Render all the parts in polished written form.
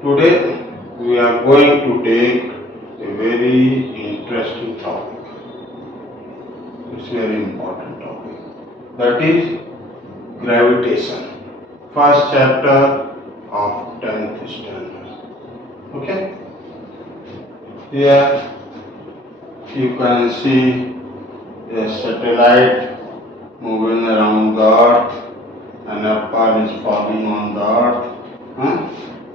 Today we are going to take a very interesting topic. It's a very important topic. That is gravitation. First chapter of 10th standard. Okay? Here you can see a satellite moving around the earth. An apple is falling on the earth.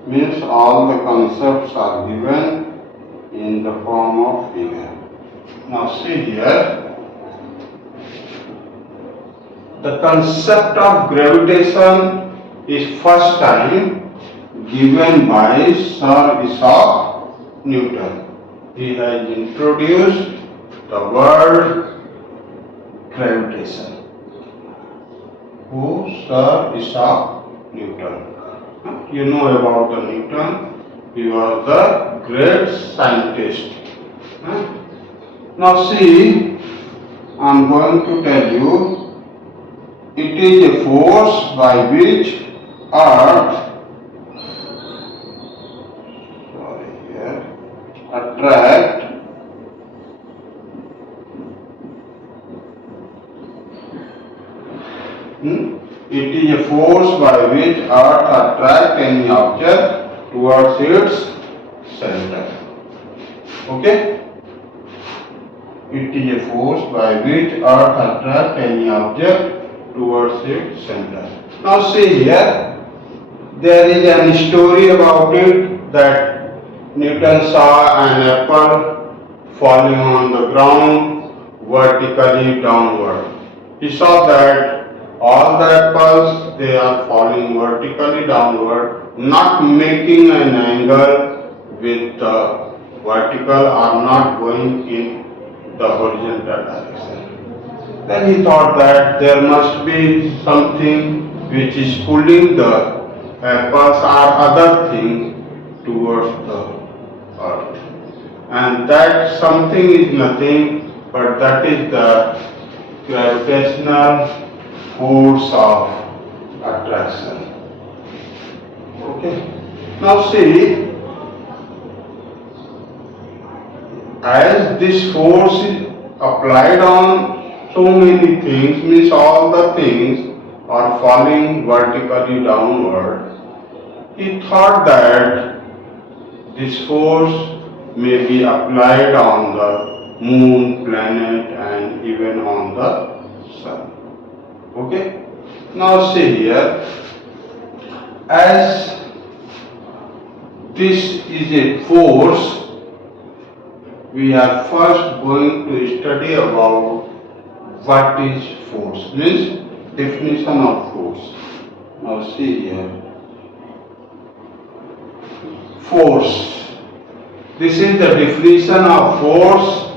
Means all the concepts are given in the form of figure. Now see here, the concept of gravitation is first time given by Sir Isaac Newton. He has introduced the word gravitation. Who? Sir Isaac Newton. You know about the Newton. He was the great scientist. Now see, I am going to tell you, it is a force by which Earth attract It is a force by which Earth attracts any object towards its center. Okay? It is a force by which Earth attracts any object towards its center. Now see here, there is a story about it that Newton saw an apple falling on the ground vertically downward. He saw that all the apples, they are falling vertically downward, not making an angle with the vertical or not going in the horizontal direction. Then he thought that there must be something which is pulling the apples or other thing towards the earth. And that something is nothing but that is the gravitational force of attraction. Okay. Now see, as this force is applied on so many things, means all the things are falling vertically downward, he thought that this force may be applied on the moon, planet, and even on the sun. Okay? Now see here, as this is a force, we are first going to study about what is force, means definition of force. Now see here, force. This is the definition of force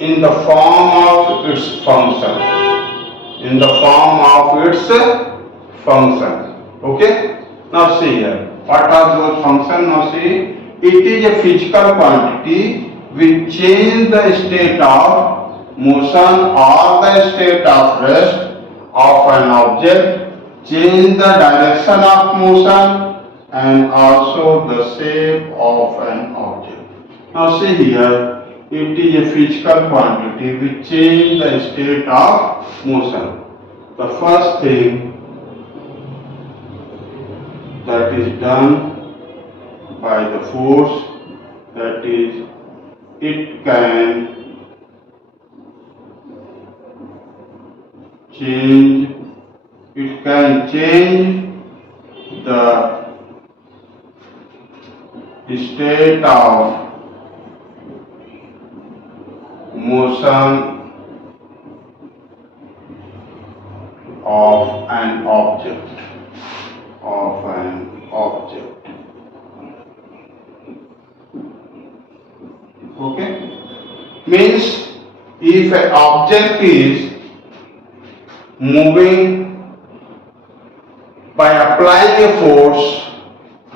in the form of its function. In the form of its function. Okay? Now see here. What are those functions? Now see. It is a physical quantity which change the state of motion or the state of rest of an object, change the direction of motion and also the shape of an object. Now see here. It is a physical quantity which change the state of motion. The first thing that is done by the force, that is, it can change the state of motion of an object. Okay? Means if an object is moving, by applying a force,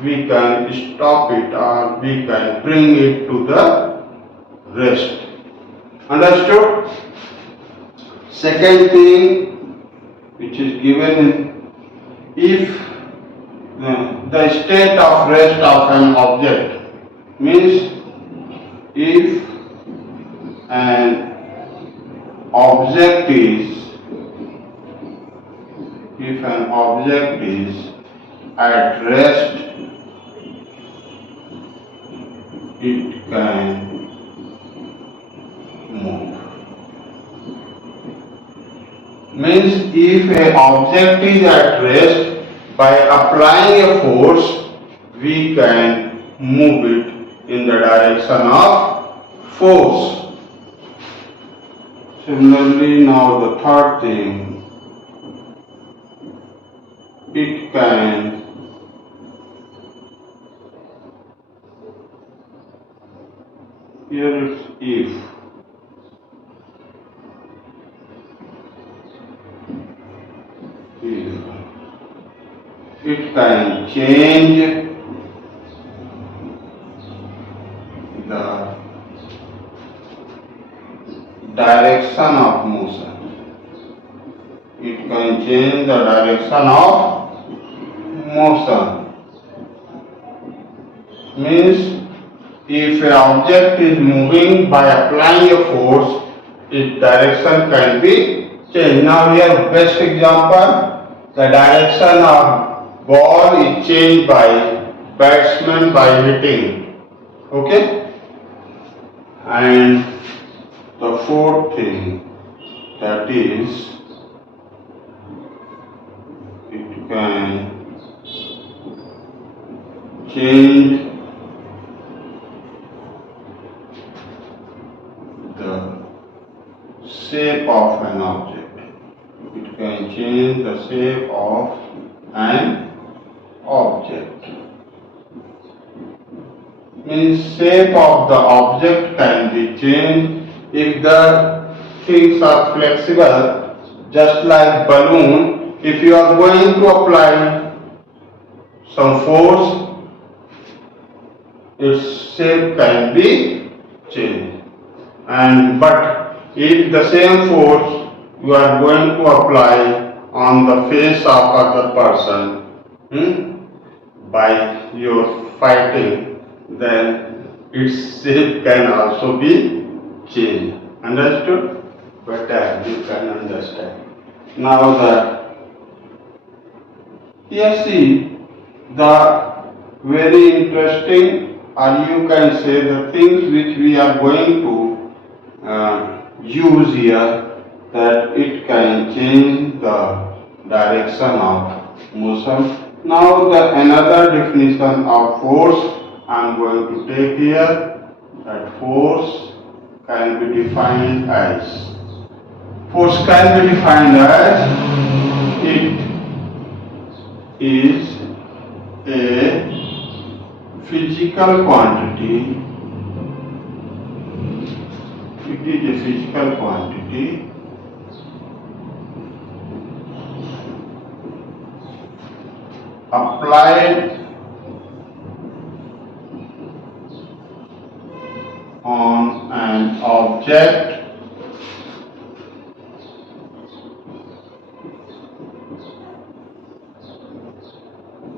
we can stop it or we can bring it to the rest. Understood? Second thing which is given, if the state of rest of an object means if an object is at rest, it can move. Means if an object is at rest, by applying a force, we can move it in the direction of force. Similarly, now the third thing, it can here it's if it can change the direction of motion. It can change the direction of motion. Means if an object is moving by applying a force, its direction can be changed. Now here best example, the direction of ball is changed by batsman by hitting. Okay? And the fourth thing, that is, it can change the shape of an object. It can change the shape of an object. Means shape of the object can be changed if the things are flexible, just like balloon. If you are going to apply some force, its shape can be changed. But if the same force you are going to apply on the face of other person by your fighting, then its shape can also be changed. Understood? Better you can understand. Now here see the very interesting, or you can say the things which we are going to use here, that it can change the direction of motion. Now another definition of force I am going to take here, that force can be defined as it is a physical quantity. It is a physical quantity applied on an object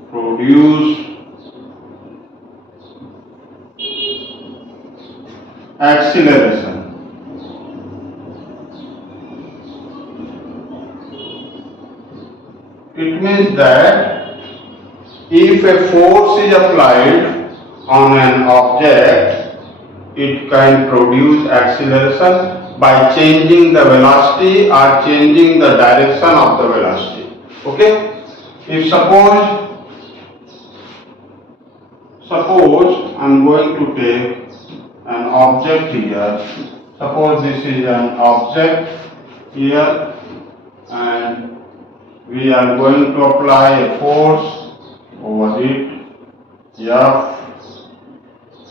produce acceleration. It means that if a force is applied on an object, it can produce acceleration by changing the velocity or changing the direction of the velocity. Okay? If suppose I am going to take an object here. Suppose this is an object here, and we are going to apply a force over it, F,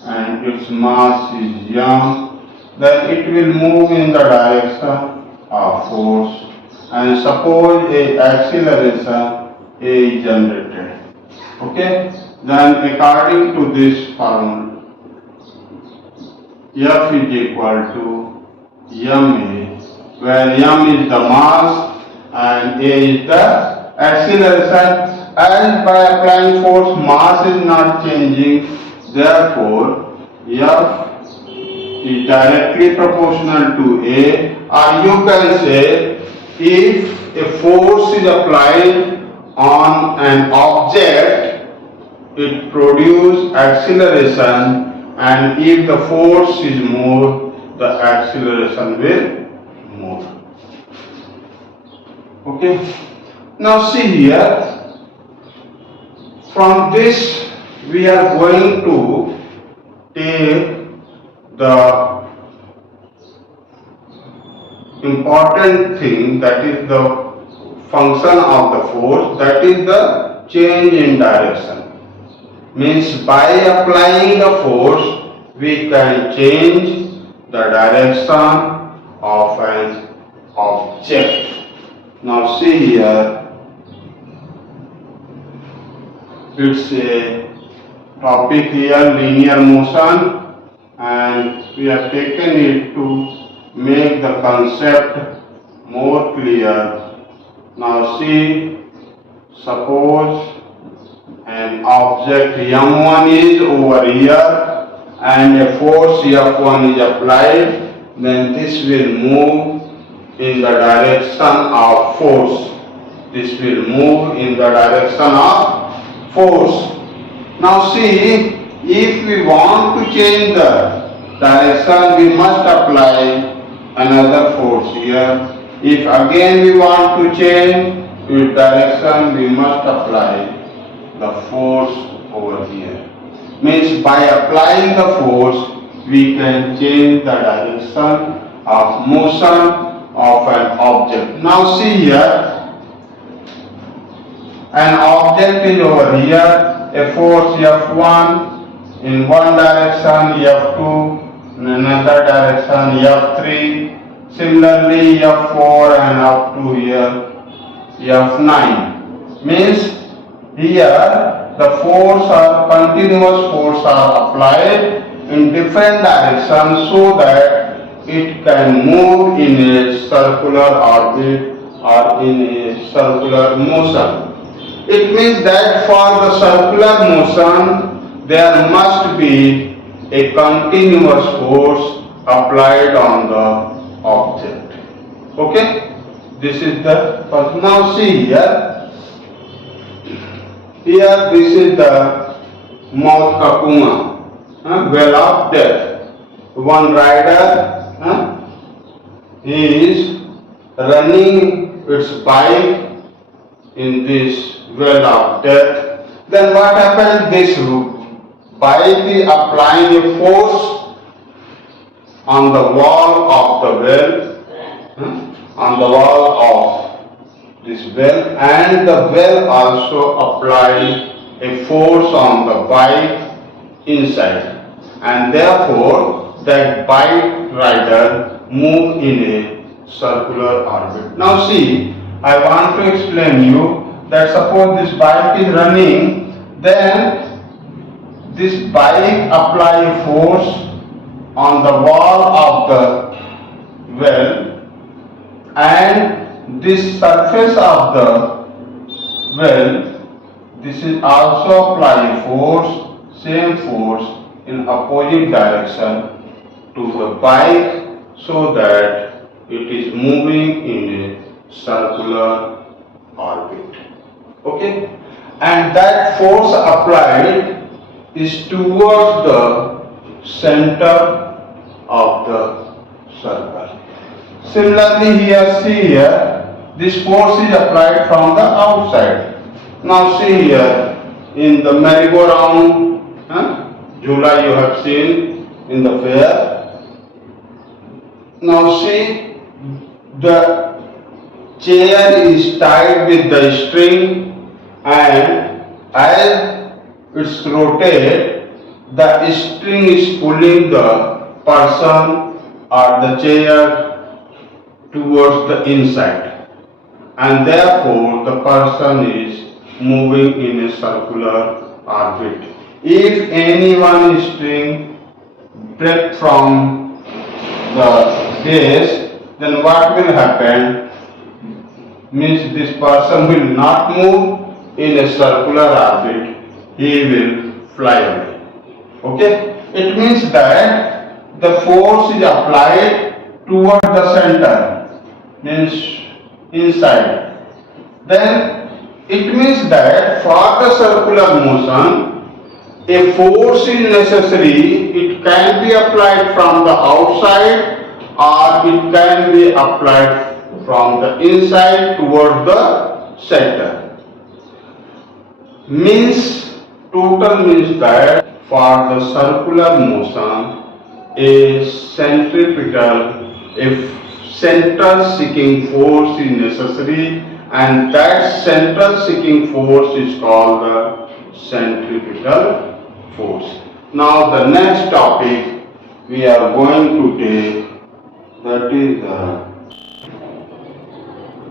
and its mass is m, then it will move in the direction of force, and suppose a acceleration A is generated. Okay? Then according to this formula, F is equal to ma, where m is the mass and A is the acceleration, as by applying force mass is not changing, therefore F is directly proportional to A, or you can say if a force is applied on an object, it produces acceleration, and if the force is more, the acceleration will more. Okay. Now see here, from this we are going to take the important thing, that is the function of the force, that is the change in direction. Means by applying the force we can change the direction of an object. Now see here, it's a topic here, linear motion, and we have taken it to make the concept more clear. Now see, suppose an object M1 is over here and a force F1 is applied, then this will move in the direction of force. This will move in the direction of force. Now see, if we want to change the direction, we must apply another force here. If again we want to change its direction, we must apply the force over here. Means by applying the force, we can change the direction of motion of an object. Now see here, an object is over here, a force F1 in one direction, F2 in another direction, F3, similarly F4 and up to here F9. Means here the continuous force are applied in different directions so that it can move in a circular orbit or in a circular motion. It means that for the circular motion there must be a continuous force applied on the object. Okay? This is the first. Now see here. Here this is the mouth ka kuआं, well of death. One rider he is running its bike in this well of death. Then what happens? This bike is applying a force on the wall of the well, on the wall of this well, and the well also applies a force on the bike inside, and therefore that bike rider move in a circular orbit. Now see, I want to explain you that suppose this bike is running, then this bike apply a force on the wall of the well, and this surface of the well, this is also apply a force, same force in opposite direction to the bike, so that it is moving in a circular orbit. Okay? And that force applied is towards the center of the circle. Similarly here, see here, this force is applied from the outside. Now see here, in the merry-go-round, Jhula you have seen in the fair. Now see, the chair is tied with the string, and as it's rotated, the string is pulling the person or the chair towards the inside, and therefore the person is moving in a circular orbit. If any one string breaks from the base, then what will happen? Means this person will not move, in a circular orbit, he will fly away. Okay? It means that the force is applied toward the center, means inside. Then it means that for the circular motion, a force is necessary. It can be applied from the outside or it can be applied from the inside toward the center. Means total means that for the circular motion a centripetal, a center seeking force is necessary, and that center seeking force is called the centripetal force. Now the next topic we are going to take, that is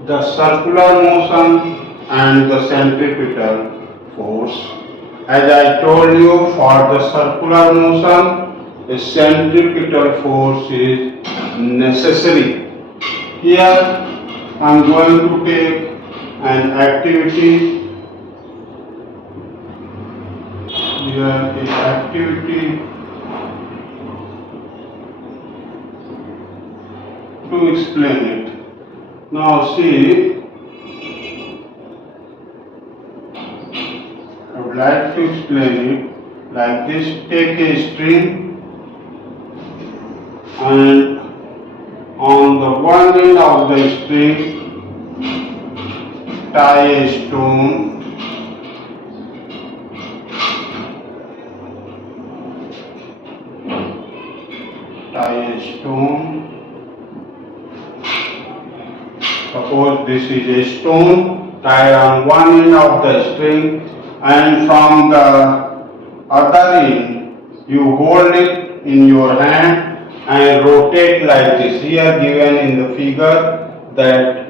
the circular motion and the centripetal force. As I told you, for the circular motion, a centripetal force is necessary. Here I am going to take an activity. Here is activity to explain it. Now see, I would like to explain it like this. Take a string and on the one end of the string tie a stone, Suppose this is a stone tied on one end of the string, and from the other end you hold it in your hand and rotate like this. Here given in the figure that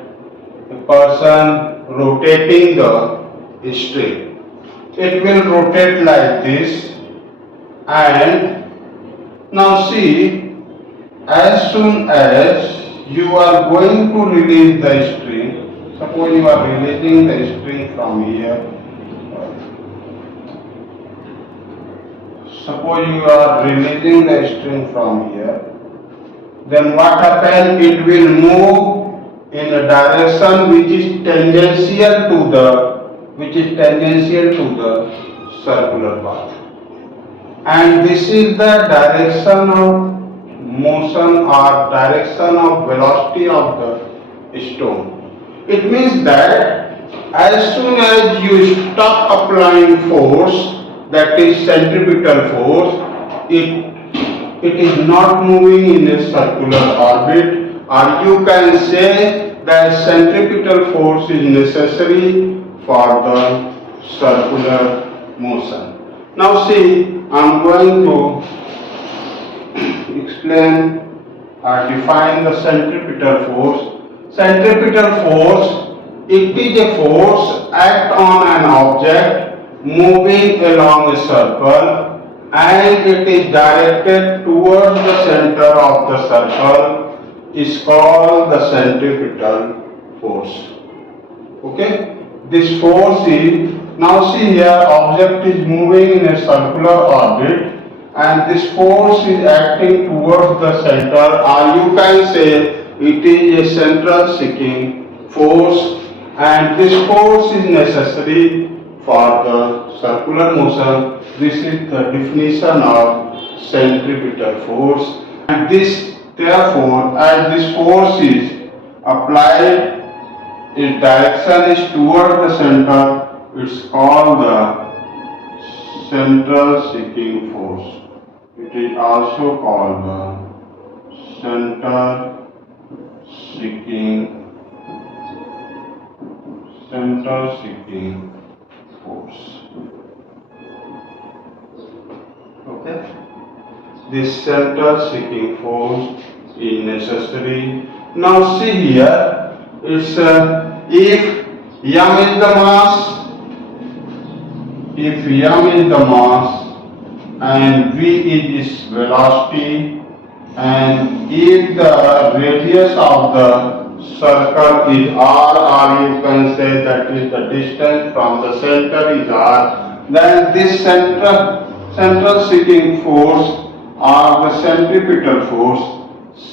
a person rotating the string. It will rotate like this, and now see, as soon as you are going to release the string, suppose you are releasing the string from here, suppose you are releasing the string from here, then what happens? It will move in a direction which is tangential to the circular path, and this is the direction of motion or direction of velocity of the stone. It means that as soon as you stop applying force, that is centripetal force, it is not moving in a circular orbit, or you can say that centripetal force is necessary for the circular motion. Now see, I am going to explain or define the centripetal force. Centripetal force, it is a force act on an object moving along a circle, and it is directed towards the center of the circle, is called the centripetal force. Okay? This force is, now see here, object is moving in a circular orbit, and this force is acting towards the center, or you can say it is a central seeking force, and this force is necessary for the circular motion. This is the definition of centripetal force, and this, therefore, as this force is applied, its direction is toward the center, it's called the central seeking force. It is also called the center seeking force. Okay? This center seeking force is necessary. Now see here, it's if m is the mass, and v is its velocity, and if the radius of the circle is R, or you can say that is the distance from the center is R, then this central sitting force or the centripetal force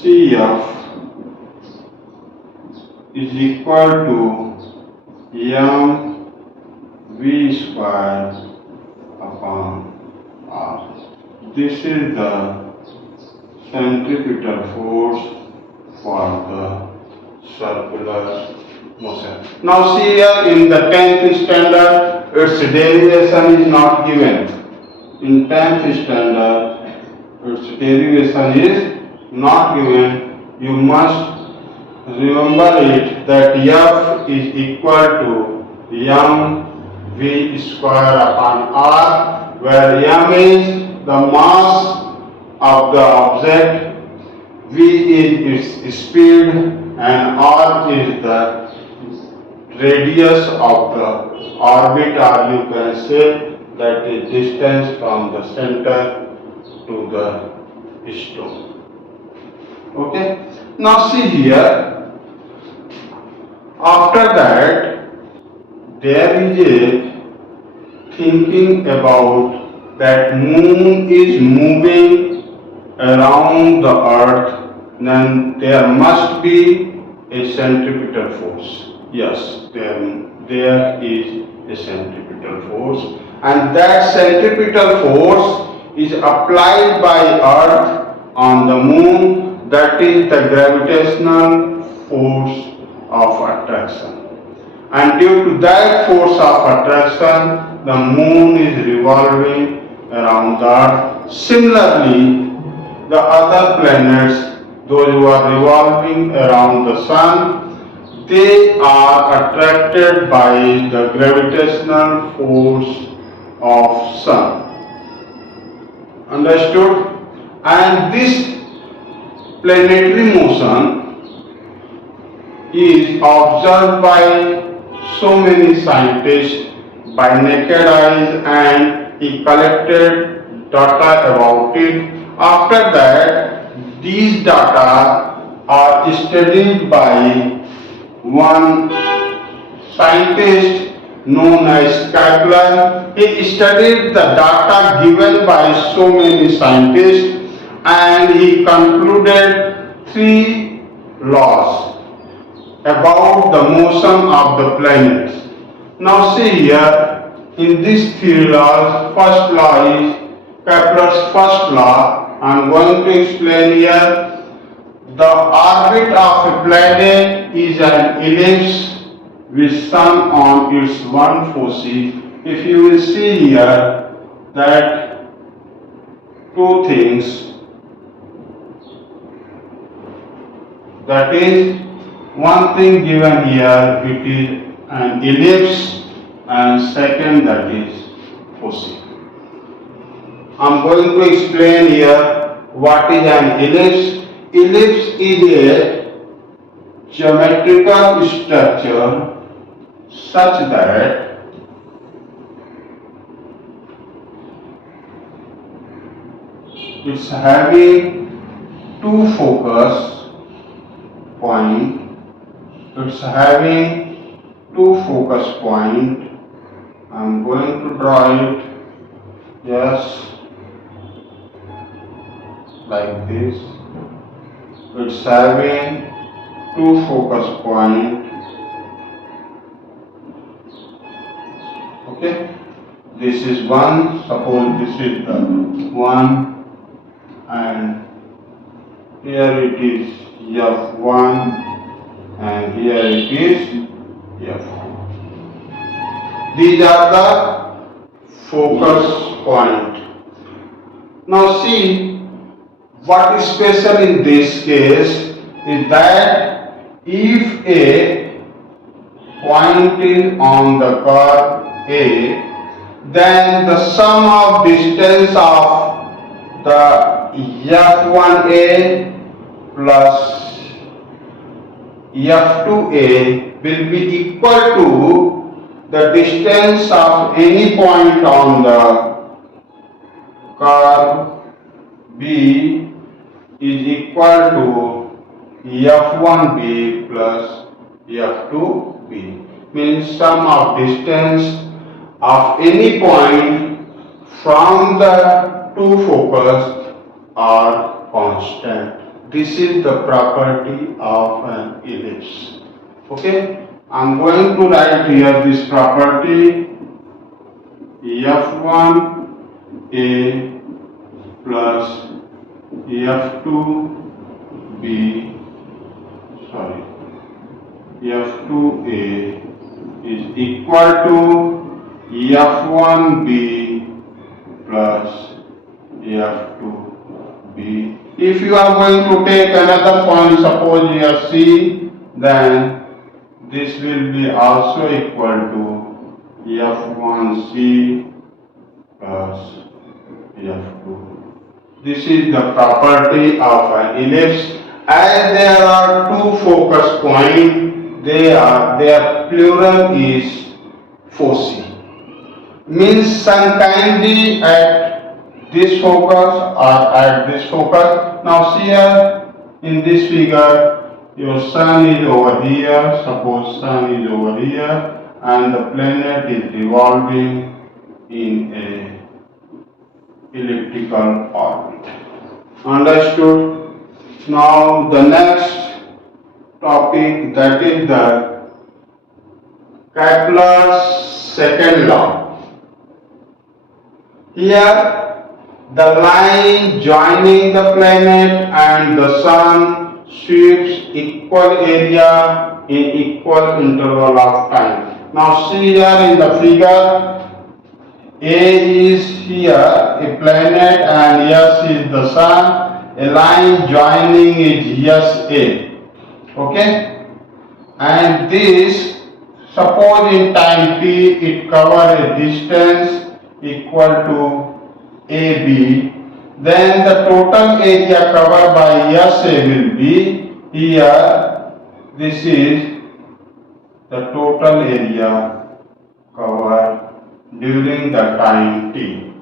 CF is equal to m v square upon R. This is the centripetal force for the circular motion. Now see here in the 10th standard, its derivation is not given. In 10th standard, its derivation is not given. You must remember it that F is equal to m v square upon R, where m is the mass of the object, v is its speed, and r is the radius of the orbit, or you can say that is distance from the center to the stone. Okay. Now see here, after that there is a thinking about that moon is moving around the earth, then there must be a centripetal force. Yes, there is a centripetal force, and that centripetal force is applied by earth on the moon, that is the gravitational force of attraction. And due to that force of attraction, the moon is revolving around the earth. Similarly, the other planets, those who are revolving around the sun, they are attracted by the gravitational force of sun. Understood? And this planetary motion is observed by so many scientists by naked eyes, and he collected data about it. After that, these data are studied by one scientist known as Kepler. He studied the data given by so many scientists, and he concluded 3 laws about the motion of the planets. Now see here, in these 3 laws, first law is Kepler's first law. I am going to explain here. The orbit of a planet is an ellipse with sun on its one foci. If you will see here that 2 things, that is, one thing given here, it is an ellipse, and second, that is foci. I am going to explain here what is an ellipse. Ellipse is a geometrical structure such that it's having 2 focus points. It's having 2 focus points. I'm going to draw it. Yes, like this. It's having 2 focus points. Okay, this is one. Suppose this is the one, and here it is F1, and here it is F2. These are the focus point. Now see, what is special in this case is that if a point is on the curve A, then the sum of distance of the F1A plus F2A will be equal to the distance of any point on the curve B is equal to F1b plus F2b, means sum of distance of any point from the two focus are constant. This is the property of an ellipse. Okay, I am going to write here this property F1a plus F2b, sorry, F2a is equal to F1b plus F2b. If you are going to take another point, suppose here C, then this will be also equal to F1c plus F2. This is the property of an ellipse. As there are two focus points, their plural is foci. Means sun can be at this focus or at this focus. Now see here in this figure, your sun is over here, suppose sun is over here and the planet is revolving in a elliptical orbit. Understood? Now the next topic, that is the Kepler's second law. Here the line joining the planet and the sun sweeps equal area in equal interval of time. Now see here in the figure, A is here a planet and S is the sun. A line joining is SA. Okay? And this, suppose in time t it covers a distance equal to AB, then the total area covered by SA will be here, this is the total area covered during the time t.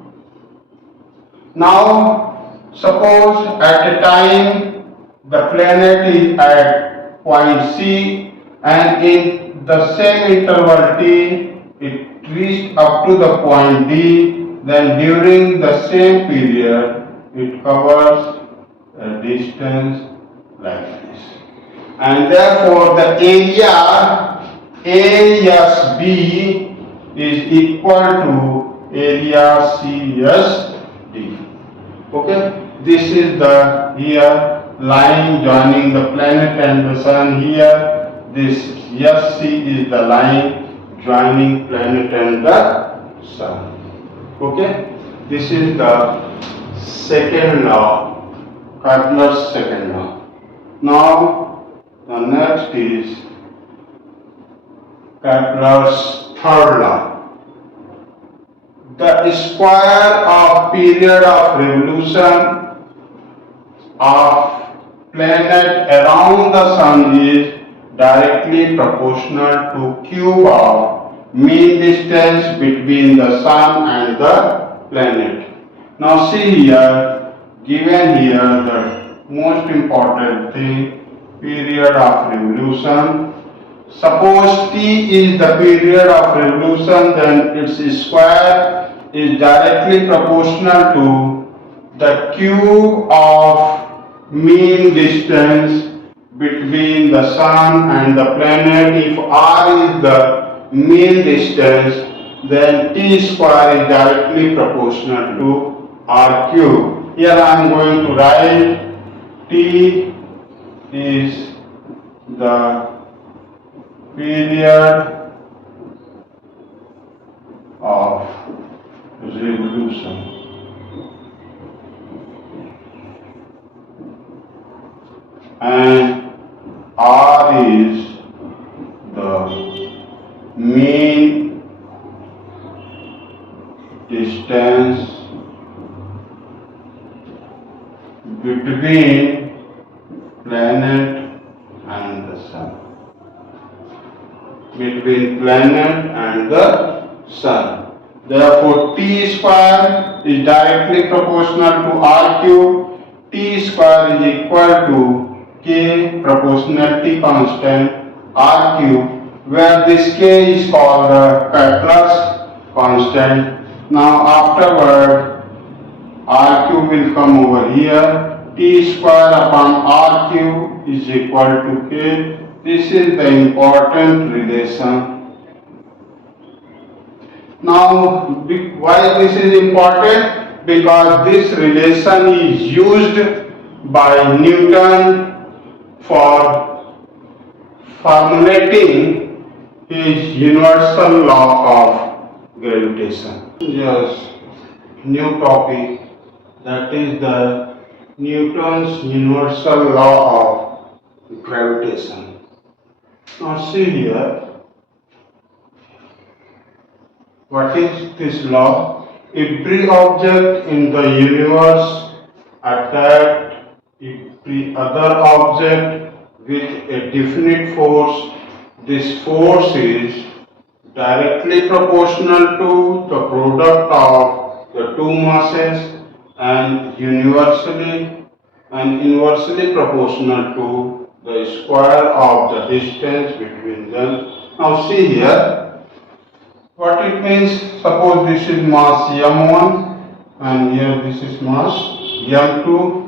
Now suppose at a time the planet is at point C and in the same interval t it reached up to the point D, then during the same period it covers a distance like this. And therefore the area ASB is equal to area CSD. Okay, this is the here line joining the planet and the sun. Here this SC is the line joining planet and the sun. Okay, this is the second law, Kepler's second law. Now the next is Kepler's third law. The square of period of revolution of planet around the sun is directly proportional to cube of mean distance between the sun and the planet. Now see here, given here the most important thing, period of revolution. Suppose t is the period of revolution, then its square is directly proportional to the cube of mean distance between the sun and the planet. If r is the mean distance, then t square is directly proportional to r cube. Here I am going to write t is the period of revolution and r is the mean distance between planet and the sun. Between planet and the sun. Therefore, t square is directly proportional to r cube. T square is equal to K proportionality constant R cube, where this K is called the Kepler's constant. Now afterward R cube will come over here. T square upon R cube is equal to K. This is the important relation. Now, why this is important? Because this relation is used by Newton for formulating his universal law of gravitation. Yes, new topic, that is the Newton's universal law of gravitation. Now see here, what is this law? Every object in the universe attracts every other object with a definite force. This force is directly proportional to the product of the two masses and universally and inversely proportional to the square of the distance between them. Now see here, what it means. Suppose this is mass m1 and here this is mass m2.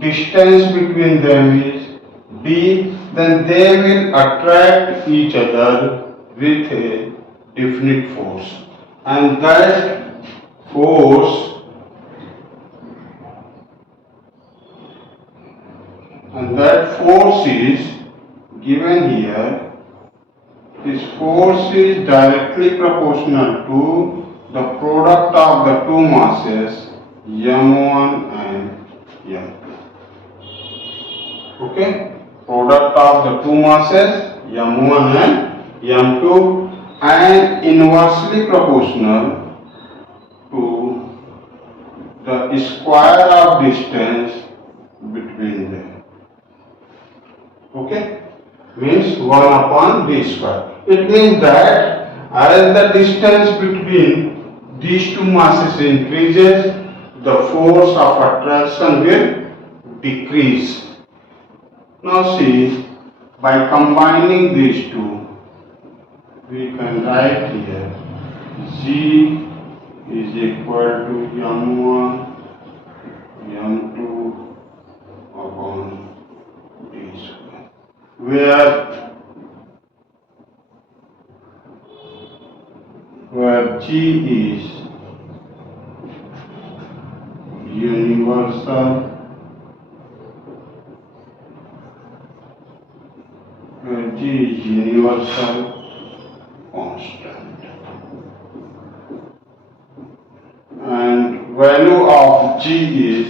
Distance between them is d. Then they will attract each other with a definite force, and that force is given here. This force is directly proportional to the product of the two masses m1 and m2. Okay, product of the two masses m1 and m2, and inversely proportional to the square of distance between them. Okay, means 1 upon d square. It means that as the distance between these two masses increases, the force of attraction will decrease. Now see, by combining these two, we can write here G is equal to m1 m2 upon d square, where G is universal, constant, and value of G is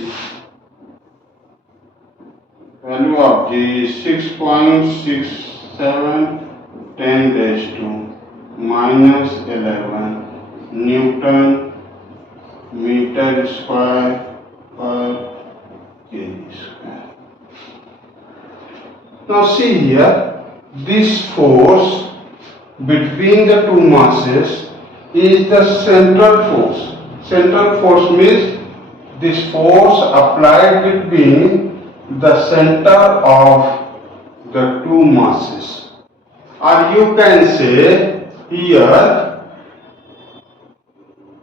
6.67 10 raised to minus 11 Newton meter square per kg square. Now see here, this force between the two masses is the central force. Central force means this force applied between the center of the two masses. Or you can say here,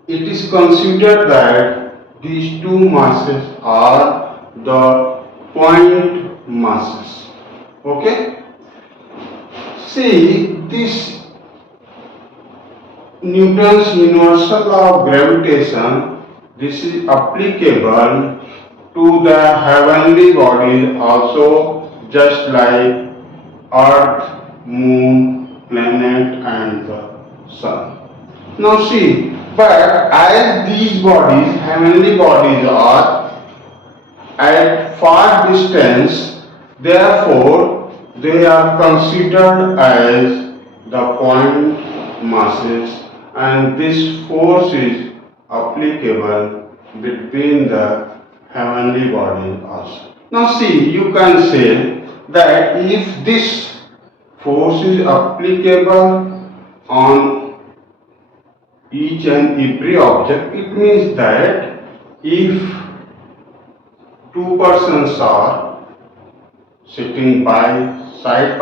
it is considered that these two masses are the point masses. Okay? See, this Newton's universal law of gravitation, this is applicable to the heavenly bodies also, just like Earth, Moon, planet and the Sun. Now see, but as these bodies, heavenly bodies, are at far distance, therefore they are considered as the point masses, and this force is applicable between the heavenly bodies also. Now see, you can say that if this force is applicable on each and every object, it means that if two persons are sitting by side,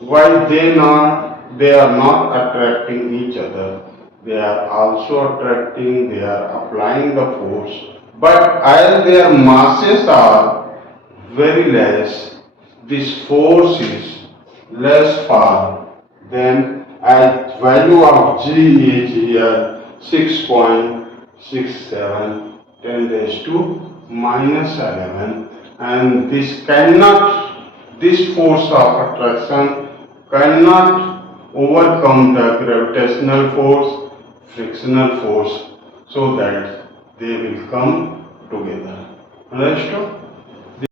while they are not attracting each other, they are also attracting, they are applying the force, but as their masses are very less, this force is less far, then at value of G is here 6.67 10 raised to minus 11, and this force of attraction cannot overcome the gravitational force, frictional force, so that they will come together. Understood?